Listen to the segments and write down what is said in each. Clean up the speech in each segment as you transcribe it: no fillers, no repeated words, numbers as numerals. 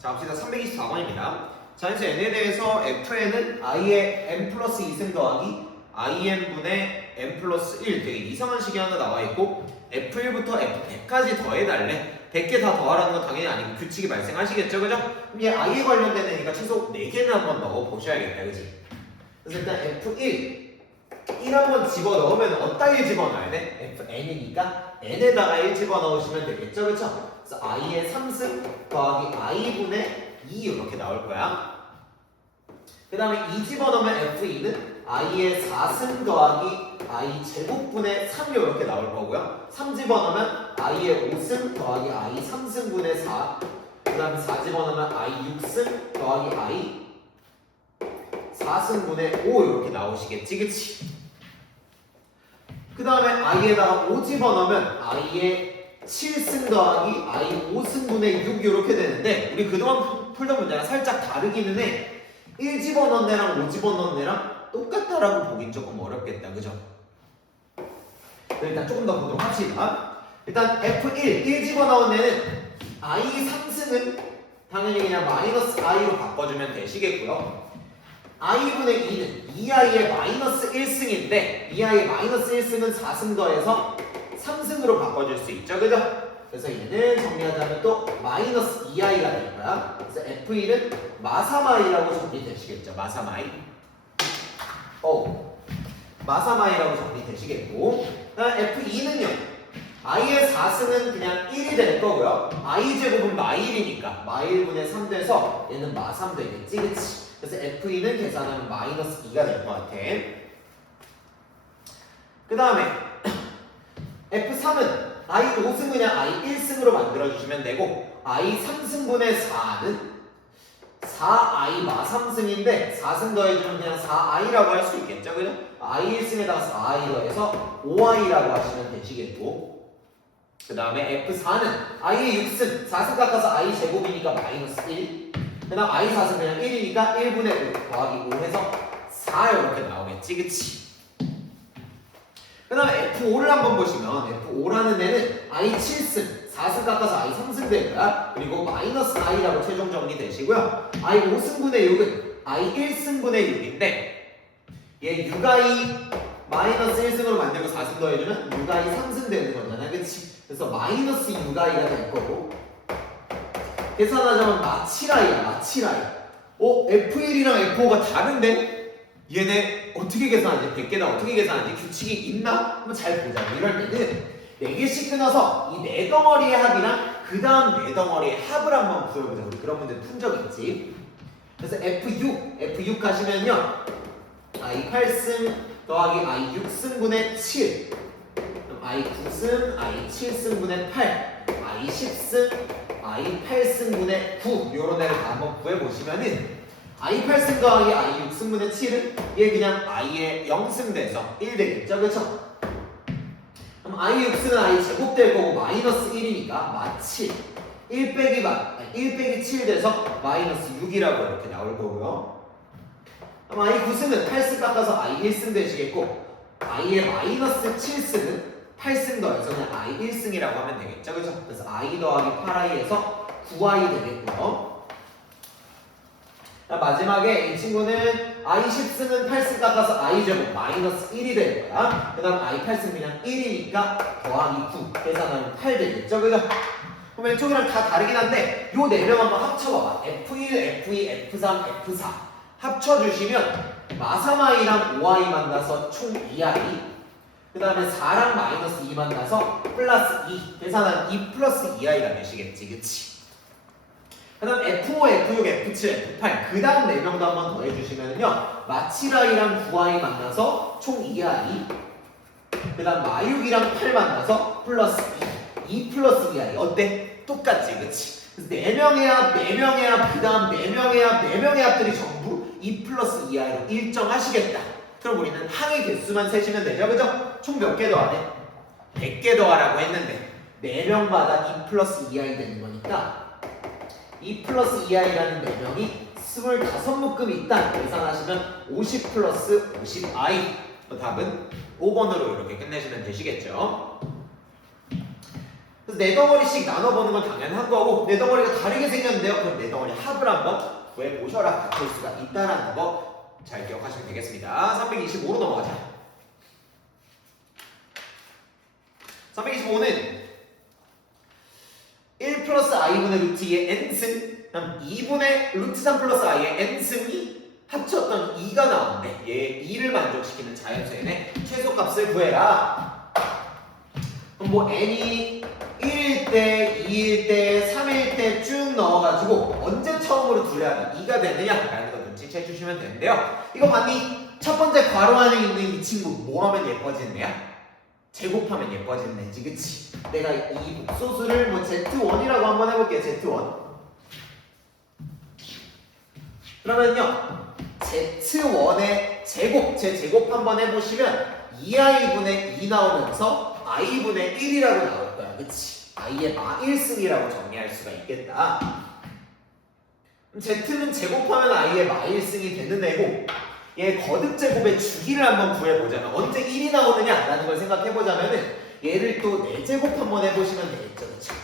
자, 봅시다. 324번입니다. 자연수 n에 대해서 fn은 i의 n 플러스 2승 더하기 in분의 n 플러스 1 되게 이상한 식이 하나 나와 있고 f1부터 f100까지 더해달래. 100개 다 더하라는 건 당연히 아니고 규칙이 발생하시겠죠, 그죠? 그럼 얘 i에 관련된 애니까 최소 4개는 한번 넣어보셔야겠다, 그지? 그래서 일단 f1 1 한번 집어넣으면 어디에 집어넣어야 돼? fn이니까 n에다가 1 집어넣으시면 되겠죠, 그죠? 그래서 i의 3승 더하기 i분의 2 이렇게 나올 거야. 그 다음에 2 집어넣으면 f2는 i의 4승 더하기 i 제곱분의 3 이렇게 나올 거고요. 3 집어넣으면 i의 5승 더하기 i 3승분의 4. 그 다음에 4 집어넣으면 i 6승 더하기 i 4승분의 5 이렇게 나오시겠지, 그치? 그 다음에 i에다가 5 집어넣으면 i의 7승 더하기 i 5승분의 6 이렇게 되는데 우리 그동안 풀던 문제랑 살짝 다르기는 해. 1 집어넣은 애랑 5 집어넣은 애랑 똑같다라고 보긴 조금 어렵겠다, 그죠? 일단 조금 더 보도록 합시다. 일단 F1 1 집어넣은 애는 i 3승은 당연히 그냥 마이너스 i로 바꿔주면 되시겠고요. i분의 2는 2i의 마이너스 1승인데 2i의 마이너스 1승은 4승 더해서 3승으로 바꿔줄 수 있죠, 그죠? 그래서 얘는 정리하자면 또 마이너스 2i가 될 거야. 그래서 F1은 마사마이라고 정리되시겠죠, 마사마이. 마사마이라고 정리되시겠고, F2는요 i의 4승은 그냥 1이 될 거고요. i 제곱은 마일이니까 마일분의 3 돼서 얘는 마3 되겠지, 그치? 그래서 F2는 계산하면 마이너스 2가 될 것 같아. 그 다음에 F3은 i 5승 그냥 i 1승으로 만들어주시면 되고 i 3승분의 4는 4i 마 3승인데 4승 더해주면 그냥 4i라고 할 수 있겠죠, 그죠? i 1승에다가 4i 더해서 5i라고 하시면 되시겠고, 그 다음에 F4는 i의 6승 4승 깎아서 i 제곱이니까 마이너스 1. 그 다음 i 4승 그냥 1이니까 1분의 5 더하기 5 해서 4 이렇게 나오겠지, 그치? 그 다음에 F5를 한번 보시면 F5라는 애는 i 7승 4승 깎아서 i 3승 될 거야. 그리고 마이너스 i라고 최종 정리 되시고요. i 5승분의 6은 i 1승분의 6인데 얘 6i 마이너스 1승으로 만들고 4승 더해주면 6i 3승 되는 거잖아, 그치? 그래서 마이너스 6i가 될 거고 계산하자면 마7i야, 마7i. F1이랑 F5가 다른데? 얘네 어떻게 계산하지? 100개다 어떻게 계산하지? 규칙이 있나? 한번 잘 보자. 이럴 때는 4개씩 끊어서 이 4덩어리의 합이랑 그 다음 4덩어리의 합을 한번 구해보자. 우리 그런 문제 푼 적 있지? 그래서 F6 가시면요 i 8승 더하기 i 6승분의 7 그럼 i 9승, i 7승분의 8 i 10승, i 8승분의 9 요런 애를 다 한번 구해보시면은 i 8승 더하기 i 6승분의 7은 얘 그냥 i의 0승 돼서 1 되겠죠, 그쵸? 그럼 i 6승은 i 제곱 될 거고 마이너스 1이니까 마7 1 빼기 7 돼서 마이너스 6이라고 이렇게 나올 거고요. 그럼 i 9승은 8승 깎아서 i 1승 되시겠고 i의 마이너스 7승은 8승 더해서 그냥 i 1승이라고 하면 되겠죠, 그죠? 그래서 i 더하기 8i에서 9i 되겠고요. 마지막에 이 친구는 i 10승은 8승 깎아서 i 제곱 마이너스 1이 될 거야. 그 다음 i 8승 그냥 1이니까 더하기 9 계산하면 8 되겠죠, 그죠? 그럼 왼쪽이랑 다 다르긴 한데 요 4명 한번 합쳐봐봐. F1, F2, F3, F4 합쳐주시면 마3i랑 5i 만나서 총 2i 그 다음에 4랑 마이너스 2 만나서 플러스 2 계산하면 2 플러스 2i가 되시겠지, 그치? 그 다음 F5, F6, F7, F8 그 다음 4명도 한번 더해주시면요 마7i랑 9i 만나서 총 2i 그 다음 마6이랑 8 만나서 플러스 2 플러스 2i 어때? 똑같지, 그치? 그래서 4명의 합, 4명의 합, 그 다음 4명의 합, 4명의 합들이 전부 2 플러스 2i로 일정하시겠다. 그럼 우리는 항의 개수만 세시면 되죠, 그죠? 총 몇 개 더하네? 100개 더하라고 했는데 4명마다 2 플러스 2i 되는 거니까 2 플러스 2i라는 4명이 25묶음이 있다 계산하시면 50 플러스 50i 답은 5번으로 이렇게 끝내시면 되시겠죠. 그래서 네 덩어리씩 나눠보는 건 당연한 거고 네 덩어리가 다르게 생겼는데요. 그럼 네 덩어리 합을 한번 구해보셔라. 같을 수가 있다는 거 잘 기억하시면 되겠습니다. 325로 넘어가자. 325는 1 플러스 i분의 루트 2의 n승 그다음 2분의 루트 3 플러스 i의 n승이 합쳤던 2가 나오는데 얘 2를 만족시키는 자연수 n의 최소값을 구해라. 그럼 뭐 n이 1일 때, 2일 때, 3일 때 쭉 넣어가지고 언제 처음으로 둘레합이 2가 되느냐라는 걸 눈치채 주시면 되는데요. 이거 봤니? 첫 번째 괄호 안에 있는 이 친구 뭐 하면 예뻐지는 애야? 제곱하면 예뻐지는 애지, 그치? 내가 이 복소수를 뭐 Z1이라고 한번 해볼게요. Z1. 그러면요 Z1의 제곱, 제 제곱 한번 해보시면 2i분의 2 나오면서 i분의 1이라고 나올 거야, 그치? i의 마1승이라고 정리할 수가 있겠다. Z는 제곱하면 i의 마1승이 되는 애고 얘 거듭 제곱의 주기를 한번 구해보자면 언제 1이 나오느냐라는 걸 생각해보자면은 얘를 또 4제곱 한번 해보시면 되겠죠, 그쵸?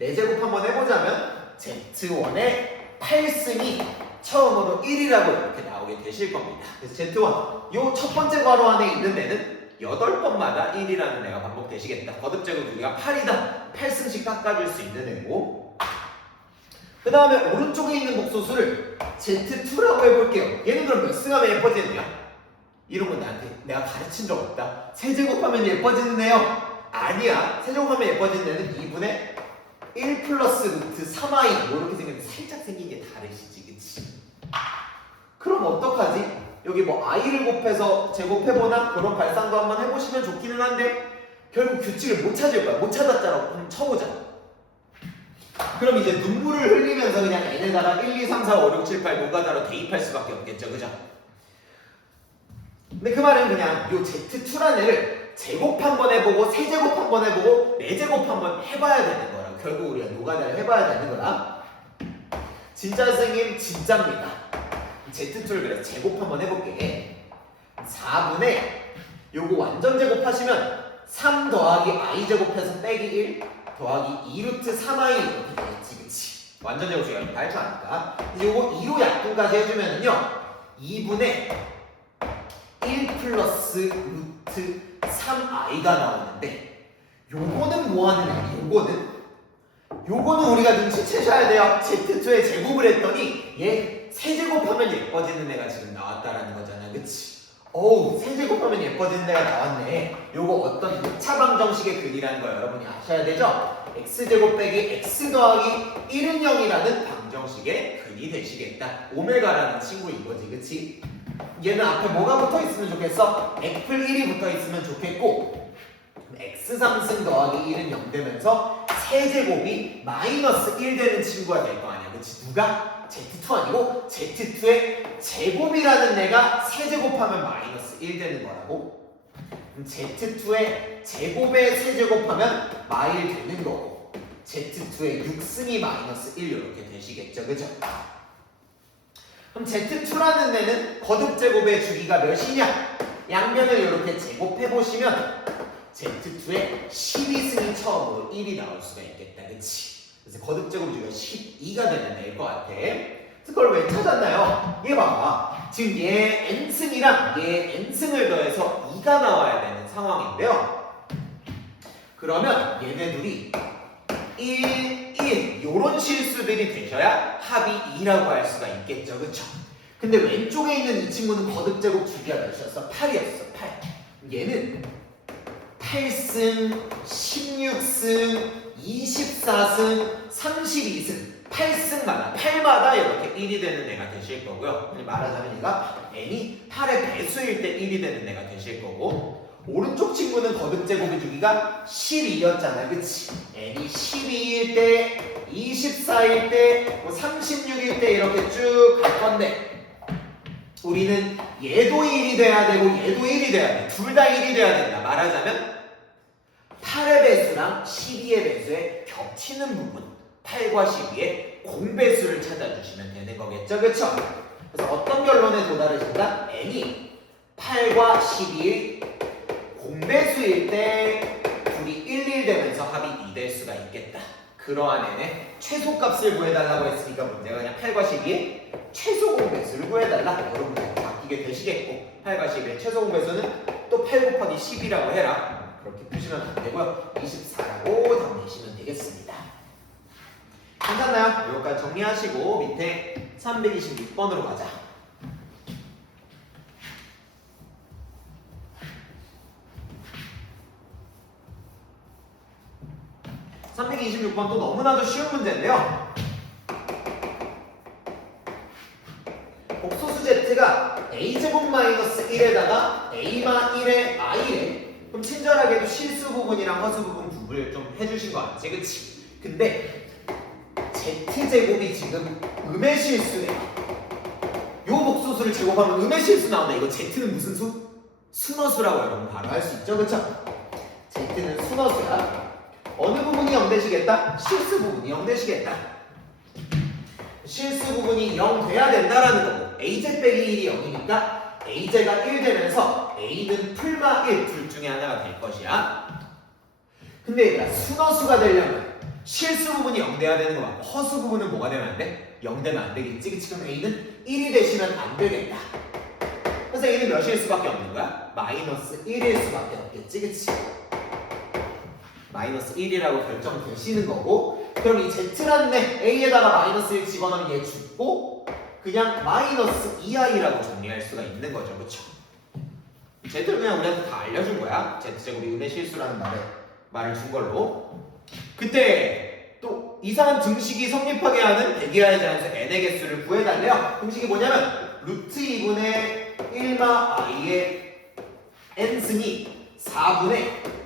4제곱 한번 해보자면 Z1의 8승이 처음으로 1이라고 이렇게 나오게 되실 겁니다. 그래서 Z1 요 첫 번째 괄호 안에 있는 애는 8번마다 1이라는 애가 반복되시겠다. 거듭 제곱 주기가 8이다. 8승씩 깎아줄 수 있는 애고 그 다음에 오른쪽에 있는 복소수를 Z2라고 해볼게요. 얘는 그럼 몇 승하면 예뻐지느냐? 이런 건 나한테 내가 가르친 적 없다. 세제곱하면 예뻐지는 애요? 아니야. 세제곱하면 예뻐지는 애는 2분의 1 플러스 루트 3i 이렇게 생겼는데 살짝 생긴 게 다르시지, 그치? 그럼 어떡하지? 여기 뭐 i를 곱해서 제곱해보나? 그런 발상도 한번 해보시면 좋기는 한데 결국 규칙을 못 찾을 거야. 못 찾았잖아. 그럼 쳐보자. 그럼 이제 눈물을 흘리면서 그냥 n에다가 1, 2, 3, 4, 5, 6, 7, 8 노가다로 대입할 수밖에 없겠죠, 그죠? 근데 그 말은 그냥 요 Z2라는 애를 제곱 한번 해보고 세제곱 한번 해보고 네제곱 한번 해봐야 되는 거라. 결국 우리가 노가다를 해봐야 되는 거라. 진짜 선생님 진짜입니다. Z2를 그래서 제곱 한번 해볼게. 4분의 요거 완전 제곱하시면 3 더하기 i 제곱해서 빼기 1 더하기 2루트 3i 이렇게 되겠지, 그치? 완전 제곱 중요한 거 할 줄 아니까. 요거 2로 약분까지 해주면은요 2분의 1 플러스 루트 3i가 나오는데 요거는 뭐 하는 애야? 요거는 우리가 눈치채셔야 돼요. Z2에 제곱을 했더니 얘 세제곱하면 예뻐지는 애가 지금 나왔다라는 거잖아, 그치? 어우, 세제곱하면 예뻐지는 애가 나왔네. 요거 어떤 6차 방정식의 근이라는 거 여러분이 아셔야 되죠? x제곱 빼기 x 더하기 1은 0이라는 방정식의 근이 되시겠다. 오메가라는 친구인 거지, 그치? 얘는 앞에 뭐가 붙어 있으면 좋겠어? 애플 1이 붙어 있으면 좋겠고 x 3승 더하기 1은 0 되면서 세제곱이 마이너스 1 되는 친구가 될 거 아니야, 그치? 누가? Z2 아니고 Z2의 제곱이라는 애가 세제곱하면 마이너스 1 되는 거라고? 그럼 Z2의 제곱에 세제곱하면 마일 되는 거고 Z2의 6승이 마이너스 1 이렇게 되시겠죠, 그죠? 그럼 Z2라는 애는 거듭 제곱의 주기가 몇이냐? 양변을 이렇게 제곱해보시면 Z2의 12승이 처음으로 1이 나올 수가 있겠다, 그치? 그래서 거듭 제곱 주기가 12가 되는 애일 것 같아. 그래서 그걸 왜 찾았나요? 얘 봐봐. 지금 얘 n승이랑 얘 n승을 더해서 2가 나와야 되는 상황인데요. 그러면 얘네 둘이 1, 1 요런 실수들이 되셔야 합이 2라고 할 수가 있겠죠, 그쵸? 근데 왼쪽에 있는 이 친구는 거듭 제곱 주기가 몇이었어? 8이었어, 8. 얘는 8승, 16승, 24승, 32승, 8승마다, 8마다 이렇게 1이 되는 애가 되실 거고요. 말하자면 얘가 n이 8의 배수일 때 1이 되는 애가 되실 거고 오른쪽 친구는 거듭 제곱의 주기가 12였잖아요, 그치? n이 12일 때, 24일 때, 뭐 36일 때 이렇게 쭉 갈 건데 우리는 얘도 1이 돼야 되고 얘도 1이 돼야 돼. 둘 다 1이 돼야 된다. 말하자면 8의 배수랑 12의 배수에 겹치는 부분 8과 12의 공배수를 찾아주시면 되는 거겠죠, 그쵸? 그래서 어떤 결론에 도달하신다? n이 8과 12의 공배수일 때 두 둘이 1, 1 되면서 합이 2 될 수가 있겠다. 그러한 애네 최소값을 구해달라고 했으니까 문제가 그냥 8과 12의 최소 공배수를 구해달라. 여러분들 바뀌게 되시겠고 8과 12의 최소 공배수는 또 8 곱하기 10이라고 해라. 그렇게 푸시면 안 되고요. 24라고 답내시면 되겠습니다. 괜찮나요? 여기까지 정리하시고 밑에 326번으로 가자. 326번 또 너무나도 쉬운 문제인데요. 복소수 z가 a제곱 마이너스 1에다가 a마 1에 i래. 그럼 친절하게도 실수 부분이랑 허수 부분 구분을 좀 해주신 거 같지, 그치? 근데 z제곱이 지금 음의 실수래요. 요 복소수를 제곱하면 음의 실수 나온다. 이거 z는 무슨 수? 순허수라고 여러분 바로 할 수 있죠, 그쵸? z는 순허수야. 어느 부분이 0 되시겠다? 실수 부분이 0 되시겠다. 실수 부분이 0 돼야 된다라는 거고 a제 빼기 1이 0이니까 a제가 1 되면서 a는 풀마 1 둘 중에 하나가 될 것이야. 근데 얘들아 순허수가 되려면 실수 부분이 0 돼야 되는 거 맞고 허수 부분은 뭐가 되면 안 돼? 0 되면 안 되겠지. 그치? 그럼 a는 1이 되시면 안 되겠다. 그래서 a는 몇일 수밖에 없는 거야? 마이너스 1일 수밖에 없겠지. 그치? 마이너스 1이라고 결정되시는 거고 그럼 이 z라는 애 a에다가 마이너스 1 집어넣으면 얘 죽고 그냥 마이너스 2i라고 정리할 수가 있는 거죠. 그쵸? z를 그냥 우리한테 다 알려준 거야. z제곱이 음의 실수라는 말을 준 걸로. 그때 또 이상한 등식이 성립하게 하는 대기하의 자연수 n의 개수를 구해달래요. 등식이 뭐냐면 루트 2분의 1마 i의 n승이 4분의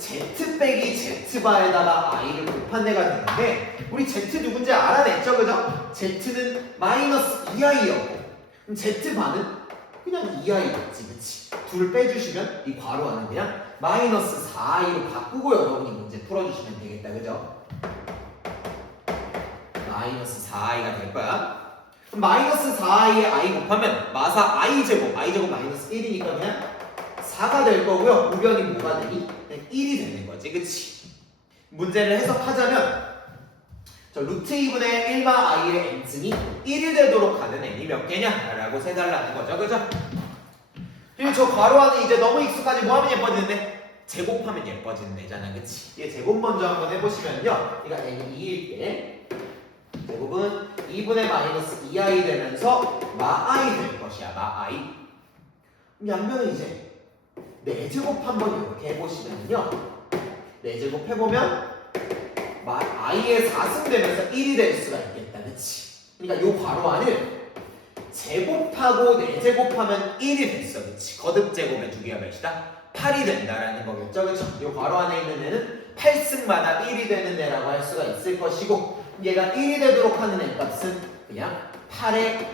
z 빼기 z바에다가 i를 곱한 애가 되는데 우리 z 누군지 알아냈죠, 그죠? z는 마이너스 2i였고 그럼 z바는 그냥 2i겠지, 그치? 둘 빼주시면 이 괄호 안은 그냥 마이너스 4i로 바꾸고 여러분이 문제 풀어주시면 되겠다, 그죠? 마이너스 4i가 될 거야. 그럼 마이너스 4i에 i 곱하면 마사 i제곱 마이너스 1이니까 그냥 4가 될 거고요. 우변이 뭐가 되니? 그냥 1이 되는 거지, 그치? 문제를 해석하자면 저 루트 2분의 1마 i의 n승이 1이 되도록 하는 n이 몇 개냐? 라고 세달라는 거죠, 그죠? 그리고 저 괄호 안에 이제 너무 익숙하지 뭐 하면 예뻐지는데? 제곱하면 예뻐지는 애잖아, 그치? 얘 제곱 먼저 한번 해보시면요. 얘가 n이 2일 때 제곱은 2분의 마이너스 2i 되면서 마i 될 것이야, 마i. 양면은 이제 4제곱 한번 이렇게 해보시면요. 4제곱 해보면 i의 4승 되면서 1이 될 수가 있겠다, 그치? 그러니까 요 괄호 안을 제곱하고 4제곱하면 1이 됐어, 그치? 거듭 제곱의 두 개가 몇이다? 8이 된다라는 거겠죠, 그쵸? 요 괄호 안에 있는 애는 8승마다 1이 되는 애라고 할 수가 있을 것이고 얘가 1이 되도록 하는 애 값은 그냥 8의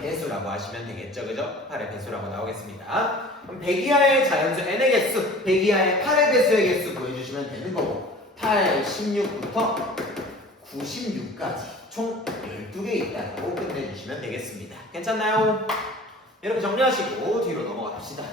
배수라고 하시면 되겠죠, 그죠? 8의 배수라고 나오겠습니다. 그럼 백이하의 자연수 n의 개수, 백이하의 8의 배수의 개수 구해주시면 되는 거고 8, 16부터 96까지 총 12개 있다고 끝내주시면 되겠습니다. 괜찮나요? 이렇게 정리하시고 뒤로 넘어갑시다.